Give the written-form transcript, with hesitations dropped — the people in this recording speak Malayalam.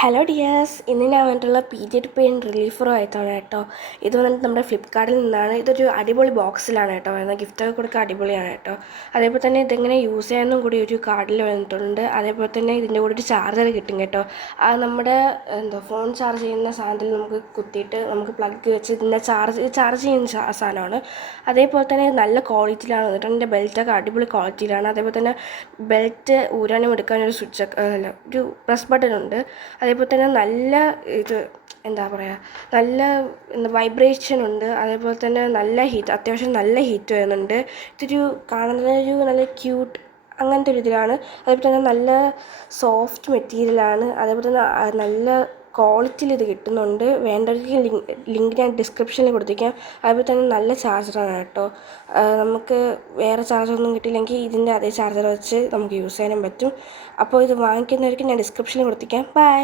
ഹലോ ഡിയേഴ്സ്, ഇന്ന് ഞാൻ വന്നിട്ടുള്ള പീരിയഡ് പെയിൻ റിലീഫറുമായിട്ടാണ് കേട്ടോ. ഇത് വന്നിട്ട് നമ്മുടെ ഫ്ലിപ്കാർട്ടിൽ നിന്നാണ്. ഇതൊരു അടിപൊളി ബോക്സിലാണ് കേട്ടോ വരുന്നത്. ഗിഫ്റ്റൊക്കെ കൊടുക്കുക അടിപൊളിയാണ് കേട്ടോ. അതേപോലെ തന്നെ ഇതെങ്ങനെ യൂസ് ചെയ്യാനും കൂടി ഒരു കാർഡിൽ വന്നിട്ടുണ്ട്. അതേപോലെ തന്നെ ഇതിൻ്റെ കൂടെ ഒരു ചാർജർ കിട്ടും കേട്ടോ. അത് നമ്മുടെ ഫോൺ ചാർജ് ചെയ്യുന്ന സാധനത്തിൽ നമുക്ക് കുത്തിയിട്ട് നമുക്ക് പ്ലഗ് വെച്ച് ഇതിൻ്റെ ചാർജ് ചെയ്യുന്ന സാധനമാണ്. അതേപോലെ തന്നെ നല്ല ക്വാളിറ്റിയിലാണ് വന്നിട്ട്. ഇതിൻ്റെ ബെൽറ്റൊക്കെ അടിപൊളി ക്വാളിറ്റിയിലാണ്. അതേപോലെ തന്നെ ബെൽറ്റ് ഊരാനും എടുക്കാനൊരു സ്വിച്ചൊക്കെ ഒരു പ്രസ് ബട്ടൺ ഉണ്ട്. അതേപോലെ തന്നെ നല്ല എന്താ പറയുക, നല്ല വൈബ്രേഷൻ ഉണ്ട്. അതേപോലെ തന്നെ നല്ല ഹീറ്റ്, അത്യാവശ്യം നല്ല ഹീറ്റ് വരുന്നുണ്ട്. ഇതൊരു കാണുന്നതൊരു നല്ല ക്യൂട്ട് അങ്ങനത്തെ ഒരു ഇതിലാണ്. അതേപോലെ തന്നെ നല്ല സോഫ്റ്റ് മെറ്റീരിയലാണ്. അതേപോലെ തന്നെ നല്ല ക്വാളിറ്റിയിൽ ഇത് കിട്ടുന്നുണ്ട്. വേണ്ടവർക്ക് ലിങ്ക് ഞാൻ ഡിസ്ക്രിപ്ഷനിൽ കൊടുത്തിരിക്കാം. അതുപോലെ തന്നെ നല്ല ചാർജറാണ് കേട്ടോ. നമുക്ക് വേറെ ചാർജറൊന്നും കിട്ടിയില്ലെങ്കിൽ ഇതിൻ്റെ അതേ ചാർജർ വെച്ച് നമുക്ക് യൂസ് ചെയ്യാനും പറ്റും. അപ്പോൾ ഇത് വാങ്ങിക്കുന്നവർക്ക് ഞാൻ ഡിസ്ക്രിപ്ഷനിൽ കൊടുത്തിരിക്കാം. ബൈ.